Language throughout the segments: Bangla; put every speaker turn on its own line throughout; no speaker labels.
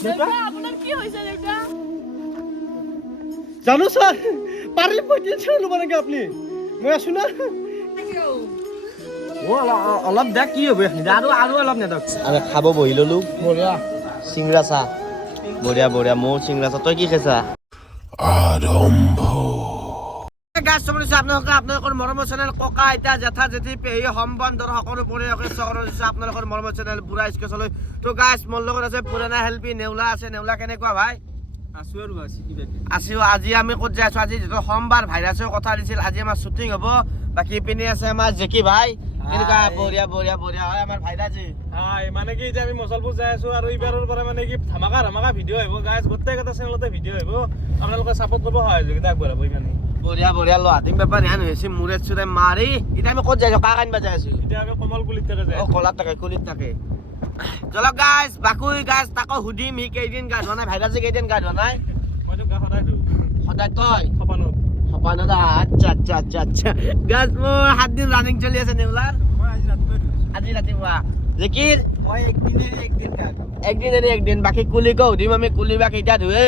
আপোনাৰ কি হৈছে দেউতা?
জানো স্যার পারি পইতে ছিল মানে কি আপনি। মই আছো না। ও অলপ- অলপ দেখ কি হবে আৰু আৰু অলপ নেদক
আমি খাব বহি ললো। বঢ়িয়া। চিংৰা চাহ। বঢ়িয়া বঢ়িয়া মোৰ চিংৰা চাহ। তই কি খাইছা? গাছ চমৰিছো আপোনালোকে আপোনালোকৰ মৰমৰ চেনেল ককা আইতা জেঠা জেঠি পেহী সম্বন্ধৰ সকলো পৰিয়ালকে স্বাগতম দিছোঁ আপোনালোকৰ মৰমৰ চেনেল বুঢ়া স্কেচলৈ তো গাছ মোৰ লগত আছে পুৰণা শিল্পী নেউলা আছে নেউলা কেনেকুৱা ভাই? আছো আজি আমি ক'ত যাই আছো? আজি যিটো সোমবাৰ ভাইৰাছৰ কথা দিছিল আজি আমাৰ শ্বুটিং হ'ব। বাকী পিনে আছে আমাৰ জেকি ভাই। কেনেকুৱা। বঢ়িয়া বঢ়িয়া বঢ়িয়া হয় আমাৰ ভাইৰাজি
হাই মানে কি এতিয়া আমি মচলপুৰ যাই আছো আৰু এইবাৰৰ পৰা মানে কি ধামাকা ধামাকা ভিডিঅ' আহিব। গাইজ গোটেইকেইটা চেনেলতে ভিডিঅ' আহিব। আপোনালোকে ছাপৰ্ট কৰিব সহযোগিতা আগবঢ়াব
ইমানেই। বঢ়িয়া বঢ়িয়া লহাটিং বেপাৰ ধ্যান হৈছে মূৰে চুৰে মাৰি। এতিয়া আমি ক'ত যাই আছো? কাক আনিব যাই
আছো? এতিয়া আমি কমল কুলিত
থাকে যাই অ কলাত থাকে কলিত থাকে। চলক গাইজ বাকুই গাইজ তাকো সুধিম সি কেইদিন গা ধোৱা নাই ভাইৰাছে কেইদিন গা ধোৱা নাই? সদায় তই? সপানত। সপানত আচ্ছা আচ্ছা আচ্ছা আচ্ছা। গাইজ মোৰ সাত দিন ৰানিং চলি আছে নেউলাৰ আজি ৰাতিপুৱা। জেকিৰ? মই একদিনে একদিন একদিন বাকী কুলিকো সুধিম আমি কুলি বা কেইটা ধুৱে।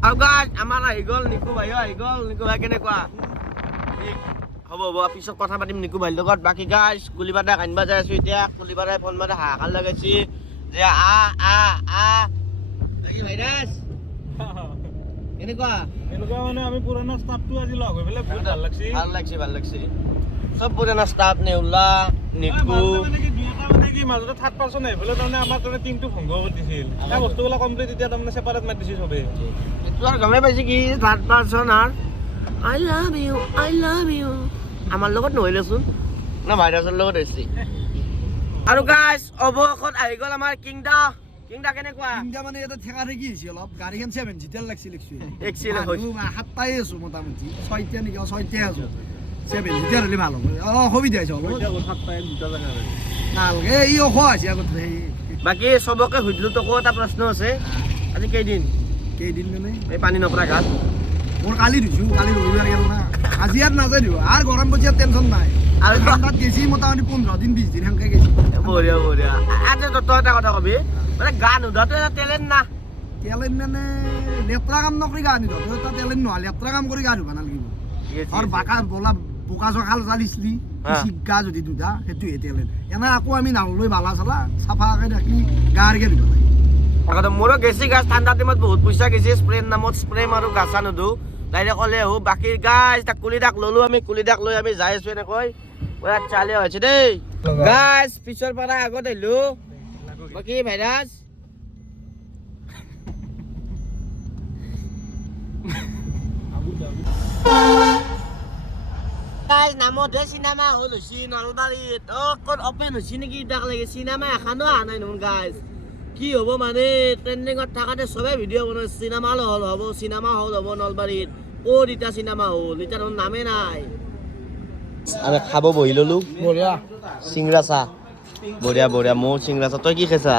আৰু গাইজ আমাৰ আহি গ'ল নিকু ভাইও আহি গ'ল নিকু ভাই কেনেকুৱা? হ'ব হ'ব পিছত কথা পাতিম নিকু ভাইৰ লগত। বাকী গাইজ কুলিবাদাক আনিব যাই আছো এতিয়া। কুলিবাদাই ফোন মাৰি হাহাকাৰ লগাইছে যে আ আ আ। বাকী ভাইৰাছ কেনেকুৱা? এনেকুৱা
মানে আমি পুৰণা ষ্টাফটো আজি লগ হৈ পেলাই বহুত ভালো লাগছি। ভালো লাগছে ভালো লাগছে।
চব পুৰণা ষ্টাফ নেউলা নিকু। মানে কি
মানে কি মাজতে থাৰ্ড পাৰ্চন আহি পেলাই তাৰমানে আমাৰ তাৰমানে টিমটো ভংগ কৰি দিছিল। এই বস্তুবিলাক কমপ্লিট এতিয়া তাৰমানে ছেপাৰেট মাৰি
দিছে চবেই। আৰু গমেই পাইছে কি? থাৰ্ড পাৰ্চন আৰু I love you I love you আমাৰ লগত নহ'লেচোন। না ভাইৰাছৰ লগত হৈছে আৰু গাইছ অৱশেষত আহি গ'ল আমাৰ কিংদা। কিংদা কেনেকুৱা? তিনিটা
মানে ইয়াতে ঠেকা ঠেকি হৈছে অলপ। গাড়ীখন ছেভেন চিটাৰ লাগছিল Excel হৈছে। সাতটাই আছো মোটামুটি। ছয়টা নেকি? অ, ছয়টাই আছো। ছেভেন চিটাৰ হ'লে ভালো হ'ব। অ অসুবিধা হৈছে অলপ। এতিয়া হঠাৎ পাই দুটা জেগা নালগে ই অস আছে আগতে।
বাকী চবকে সুধিলোঁ তোকো এটা প্ৰশ্ন আছে। আজি কেইদিন?
কেইদিন মানে এই পানী নপৰা গাত। মোৰ কালি ধুইছো কালি ৰবিবাৰ গেল না। আজি আৰু নাযায় দিওঁ আৰু গৰম আৰু টেনশ্যন নাই। আৰু ঠাণ্ডাত গেছি মোটামুটি পোন্ধৰ দিন বিছ দিন সেনেকৈ
গেছি। বঢ়িয়া বঢ়িয়া। আজি তই তই এটা কথা কবি। মানে গা নোধোৱাটো এটা টেলেণ্ট না।
তেলেন মানে লেতেৰা কাম নকৰি গা তই এটা তেলেন নহয়। লেতেৰা কাম কৰি গা ধুব নালাগিব। আৰু বাকা বোলা বোকা চকাল জালিছিলি। গা যদি দুটা সেইটোহে তেলেন এনে আকৌ আমি নাললৈ বালা চালা চাফাকৈ ৰাখি গাৰকে ধুব লাগে।
আগতে মোৰো গেছি গাছ ঠাণ্ডা দিনত বহুত পইচা গেছি স্প্ৰেৰ নামত স্প্ৰে মাৰো গাছা নোধো। ডাইৰেক্ট ক'লে আহো বাকী গাছ তাক কুলি দাক ল'লো আমি কুলি দাক লৈ আমি যাই আছো এনেকৈ। পুৰা চালে হৈছে দেই। গাছ পিছৰ পৰা আগত আহিলো বাকী ভাইৰাছ? গাইজ নামতহে চিনেমা হল হৈছে নলবাৰীত। অ ক'ত অপেন হৈছে নেকি? তাক লাগে চিনেমা এখনও অহা নাই দেখোন গাইজ। কি হ'ব মানে ট্ৰেণ্ডিঙত থাকাতে চবে ভিডিঅ' বনাই চিনেমা হল হ'ব চিনেমা হল হ'ব নলবাৰীত। ক'ত এতিয়া চিনেমা হল? এতিয়া দেখোন নামেই নাই। আমি খাব বহি ললো। বঢ়িয়া। চিংৰা চাহ। বঢ়িয়া বঢ়িয়া। মোৰ চিংৰা চাহ। তই কি খাইছা?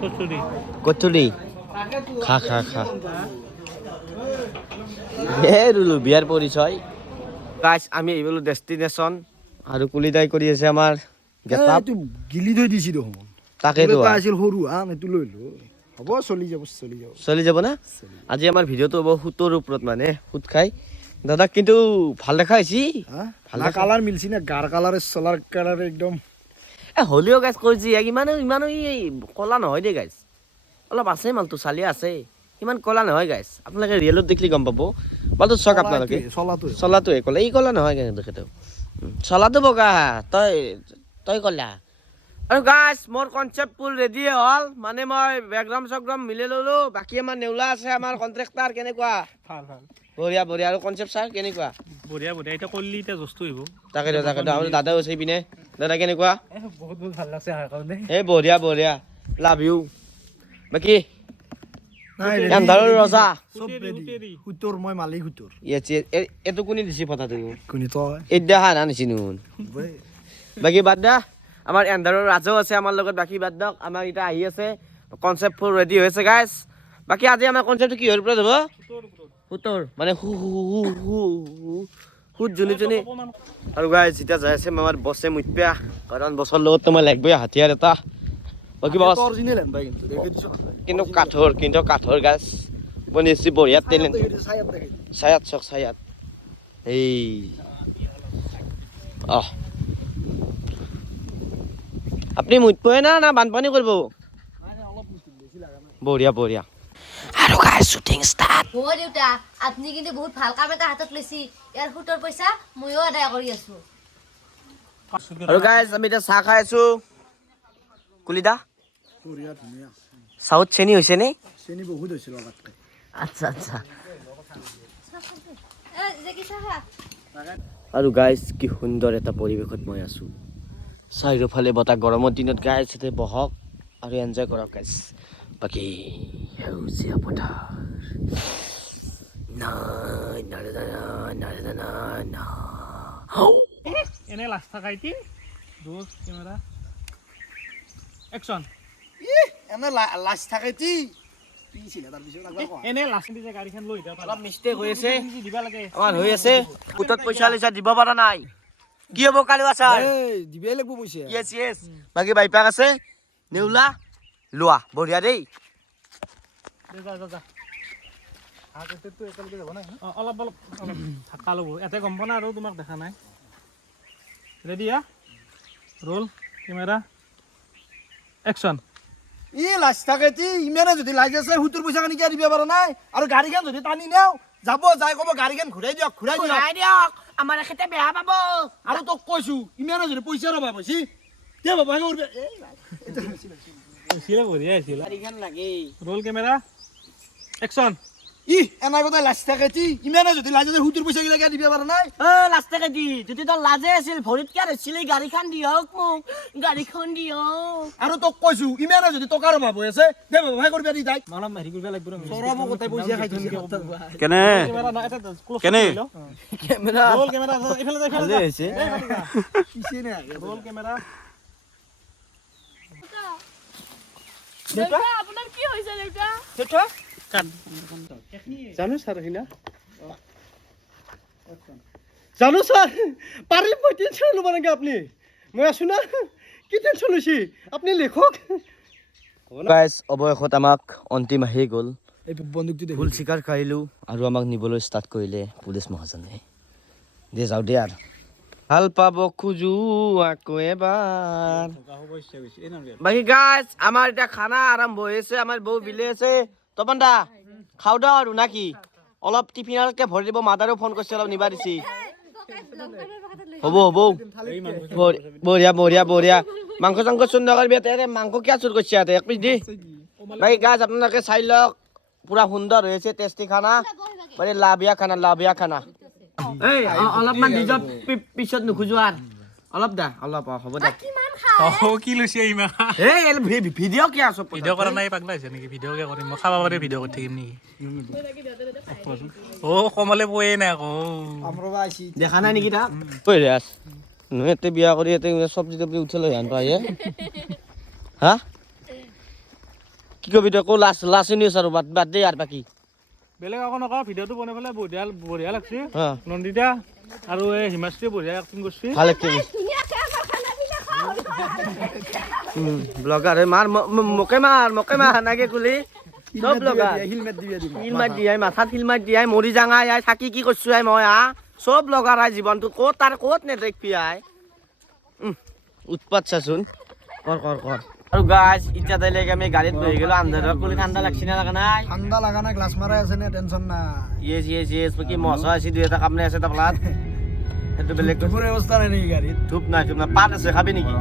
কচুৰি। কচুৰি। খা খা খা। হে ৰুলো বিয়াৰ পৰিচয়। গাইছ আমি এইবোৰ ডেষ্টিনেশ্যন আৰু কুলিদাই কৰি আছে আমাৰ গেটাপ
গিলি থৈ দিছি দেখোন।
তাকেতো এটা আছিল
সৰু আম এইটো লৈ লো। হ'ব চলি যাব চলি যাব।
চলি যাব না? আজি আমাৰ ভিডিঅ'টো হ'ব সুতৰ ওপৰত মানে সুত খাই। দাদা কিন্তু ভালো দেখা হৈছে।
ভালো কালাৰ মিলছি না গাৰ কালাৰ চলাৰ কালাৰ একদম।
এ হ'লেও গাইছ কৈছি ইমানো ইমানো ক'লা নহয় দেই গাইছ অলপ আছে মালটো চালি আছে। ইমান ক'লা নহয় গাইছ আপোনালোকে ৰিয়েলত দেখিলে গম পাব। মালটো চাওক আপোনালোকে।
চলাটো চলাটোৱে
ক'লা। এই ক'লা নহয় তেখেতেও। চলাটো বগা। তই তই ক'লা। আৰু গাছ মোৰ কনচেপ্ট ফুল ৰেডি হ'ল। মানে মই বেকগ্ৰাউণ্ড চেকগ্ৰাউণ্ড মিলাই ল'লোঁ। বাকী আমাৰ নেউলা আছে আমাৰ কণ্ট্ৰেক্টাৰ কেনেকুৱা? ভালো ভালো। বঢ়িয়া বঢ়িয়া। আৰু কনচেপ্ট ছাৰ কেনেকুৱা?
বঢ়িয়া বঢ়িয়া। এতিয়া কৰিলি এতিয়া জস্তু আহিব
তাকেতো তাকেতো আমাৰ দাদাও আছে পিনে দাদা কেনেকুৱা? বহুত বহুত ভালো লাগছে এই বঢ়িয়া বঢ়িয়া। লাভ ইউ বাকী? ৰজা। চব
সুতেৰি, মই মালিক
এইটো কোনে দিছে ফটাটো?
কোনি তই? এতিয়া
নুন বাকী বাদ দা। আমাৰ এন্ধাৰৰ ৰাজও আছে আমাৰ লগত বাকী বাদ দিয়ক আমাৰ এতিয়া আহি আছে। কনচেপ্ট ফুল ৰেডি হৈছে গাইছ বাকী আজি আমাৰ কনচেপ্টটো কিহৰ ওপৰত হ'ব? সুতৰ মানে হু হু হু হু হু সুত যোনে যোনে আৰু গাইছ এতিয়া যাই আছে আমাৰ বছে মুঠপেয়া কাৰণ বছৰ লগত তোমাৰ লাগবই হাতিয়াৰ এটা। কিন্তু কাঠৰ কিন্তু কাঠৰ গাছ বনিছি বঢ়িয়া টেলেণ্ট ছায়াত চক ছায়াত এই। অহ আপুনি মুতপয়ে না না বানপানী কৰিব? বঢ়িয়া বঢ়িয়া। আৰু গাই শ্বুটিং ষ্টাৰ্ট
হ'ব দেউতা আপুনি কিন্তু বহুত ভালো কাম এটা হাতত লৈছি। ইয়াৰ সুতৰ পইচা ময়ো আদায় কৰি আছো।
আৰু গাইজ আমি এতিয়া চাহ খাই আছো। ধুনীয়া। চাউথ চেনি হৈছে নে? চেনি বহুত লগাতকৈ আচ্ছা আচ্ছা? আৰু গাইজ কি সুন্দৰ এটা পৰিৱেশত মই আছোঁ। চাৰিওফালে বতাহ গৰমৰ দিনত গাইজ ইয়াতে বহক আৰু এনজয় কৰক গাইজ বাকী সেউজীয়া পথাৰ।
এনে লাষ্ট থাকাইটি দোষ কেমেৰা। একশ্যন
এনে লাজ থাকে তি অলপ মিষ্টেক হৈ আছে। দিবা আমাৰ হৈ আছে। গোটত পইচা লৈছা দিব পৰা নাই। কি হ'ব কালি এই দিবই লাগিব পইচা। য়েছ য়েছ বাকী বাইপাক আছে? নেউলা? লোৱা বঢ়িয়া দেই। যা যা যা।
অলপ অলপ ধাক্কা ল'ব। ইয়াতে গম পোৱা নাই আৰু তোমাক দেখা নাই। ৰেডি হা? ৰোল কেমেৰা একশ্যন
ই লাজ থাকে তি। ইমানে যদি লাজ আছে সুতৰ পইচা কানি কিয় দিব পৰা নাই? আৰু গাড়ীখন যদি টানি নেও যাব যাই ক'ব গাড়ীখন ঘূৰাই দিয়ক
ঘূৰাই দিয়ক। দিয়ক। আমাৰ এখেতে বেয়া পাব
আৰু তোক কৈছো ইমান যদি পইচাৰ অভাৱ হৈছে দে বাবা কৰিব
বঢ়িয়া হৈছিলে ৰোল কেমেৰা একশ্যন
ই এনাই কথা লাজ থাকে তি। ইমানে যদি লাজ সুতৰ পইচা গিলা দিব পৰা নাই?
অ লাষ্টকে দি যদি তোৰ লাজে আছিল ভৰিত কিয় ৰৈছিলি গাড়ীখন দিয়ক মোক। গাড়ীখন দিয়ক।
আৰু তোক কৈছো ইমানে যদি টকাৰ অভাৱ হৈ আছে দে বাবা কৰবি দি তাইক। অলপ হেৰি কৰিব লাগিব চৰমো গোটেই পইচা খাই থৈছে কেনে? কেমেৰা নাই, এটা close কেনে? Camera roll camera. এইফালে এইফালে হৈছে। পিছে নে
ৰোল কেমেৰা। দেউতা আপোনাৰ কি হৈছে দেউতা?
জানো ছাৰ সিনা জানো ছাৰ পাৰিলে মই টেনশ্যন ল'ব নালাগে আপুনি? মই আছো না। কি টেনশ্যন লৈছে আপুনি লেখক।
গাইজ অৱশেষত আমাক অন্তিম আহি গ'ল। এই বন্দুকটো ভুল স্বীকাৰ কৰিলোঁ আৰু আমাক নিবলৈ ষ্টাৰ্ট কৰিলে পুলিচ মহাজনে। দে যাওঁ দে আৰু। ভালো পাব খোজো আকৌ এবাৰ। বাকী গাইজ আমাৰ এতিয়া খানা আৰম্ভ হৈ আছে আমাৰ বৌ বিলে আছে। তপন দা খাওঁ দা আৰু না কি অলপ টিফিনলৈকে ভৰি দিব, মাদাৰেও ফোন কৰিছে, অলপ নিবা দিছি হ'ব হ'ব। বঢ়- বঢ়িয়া বঢ়িয়া বঢ়িয়া। মাংস চাংস চুৰ নকৰিবি ইয়াতে মাংস কিয় চুৰ কৰিছে ইয়াতে? এক পিচ দি। বাকী গাছ আপোনালোকে চাই লওক, পুৰা সুন্দৰ হৈ আছে, টেষ্টি খানা। মানে লাভিয়া খানা লাভিয়া খানা। এই অলপমান নিজৰ পিছত নোখোজো আৰু। অলপ দা, অলপ হ'ব দে।
অ কি লৈছে এই
এই ভিডিঅ' কিয় আছো
ভিডিঅ' কৰা নাই পাগলা হৈছে নেকি? ভিডিঅ'কে কৰিম? মই খাব পাৰি ভিডিঅ' কৰি থাকিম নেকি? অ কমলে পোৱাই নাই আকৌ
দেখা নাই নেকি তাক ঐ ৰেয়াজ নহয় ইয়াতে বিয়া কৰি ইয়াতে চব্জি তব্জি উঠি লৈ আন পাই হা? কি কবি তই? আকৌ লাষ্ট লাষ্ট নিউজ আৰু বাদ বাদ দে আৰু বাকী।
বেলেগ আকৌ নকওঁ ভিডিঅ'টো বনাই পেলাই বঢ়িয়া বঢ়িয়া লাগছে। হা। নন্দিতা আৰু এই হিমাশ্ৰীয়ে বঢ়িয়া এক্টিং কৰিছে। ভালো একটিং
খাওঁ ব্লগাৰ হয় মাৰ ম- ম- মোকে মাৰ মোকে মাৰ নাগে দিবি দিম ফিল মাৰি দিয়াই মাথাত ফিল মাৰি দিয়াই মৰি যাঙাই আই থাকি কি কৰিছো আই মই আ? চব লগাৰ আই জীৱনটো ক'ত তাৰ ক'ত নেদেখবি আই? উৎপাত চাচোন। কৰ কৰ কৰ। আৰু গাছ এতিয়া তাইলৈকে আমি গাড়ীত বহি গ'লো। আন্ধাৰত বুলি ঠাণ্ডা লাগছি না লগা নাই?
ঠাণ্ডা লাগা নাই গ্লাছ মাৰাই আছে নে টেনশ্যন নাই।
ইয়েছ ইয়েছ ইয়েছ কি মজা আছে দুই এটা কাম নাই আছে তাপলাত সেইটো বেলেগ। ব্যৱস্থা
নাই নেকি গাড়ীত ধূপ
নাই ধূপ নাই পাত আছে খাবি নেকি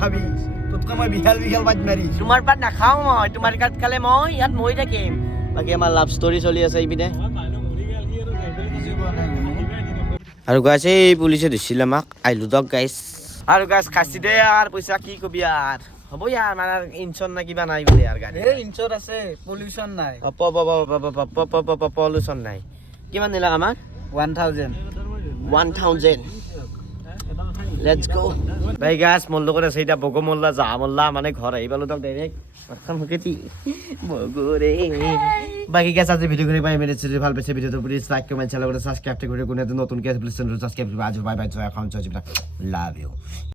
খাবি তোতকৈ মই বিশাল বিশাল বাদ মাৰি
তোমাৰ পাত নাখাওঁ মই তোমাৰ খালে মই ইয়াত মৰি থাকিম বাকী আমাৰ লাভ ষ্টৰী চলি আছে এইপিনে আৰু গাইছ এই পুলিচে ধৰিছিল আমাক আহিলো দক গাইছ আৰু গাইছ খাচি দে আৰু পইচা কি কবি আৰু হ'ব ইয়াৰ মানে ইনচন না কিবা নাই বোলে ইয়াৰ গাড়ী
ইনচৰ আছে পলিউশ্যন নাই
পলিউশ্যন নাই কিমান দিলাক আমাক
one thousand
one thousand let's go' ভাই গাছ লগত আছে এতিয়া বগো মোল্লা, যা মোল্লা মানে পালোঁ তক ডাইৰেক্ট মাথাখন শুকেতি বগৰে বাকী গাছ আজি ভিডিঅ' কৰি পাই যদি ভালো পাইছে ভিডিঅ'টো প্লিজ লাইক কমেণ্ট চেনেল লগতে ছাবস্ক্ৰাইব কৰি, কোনে বাই জয় এখন লাভ ইউ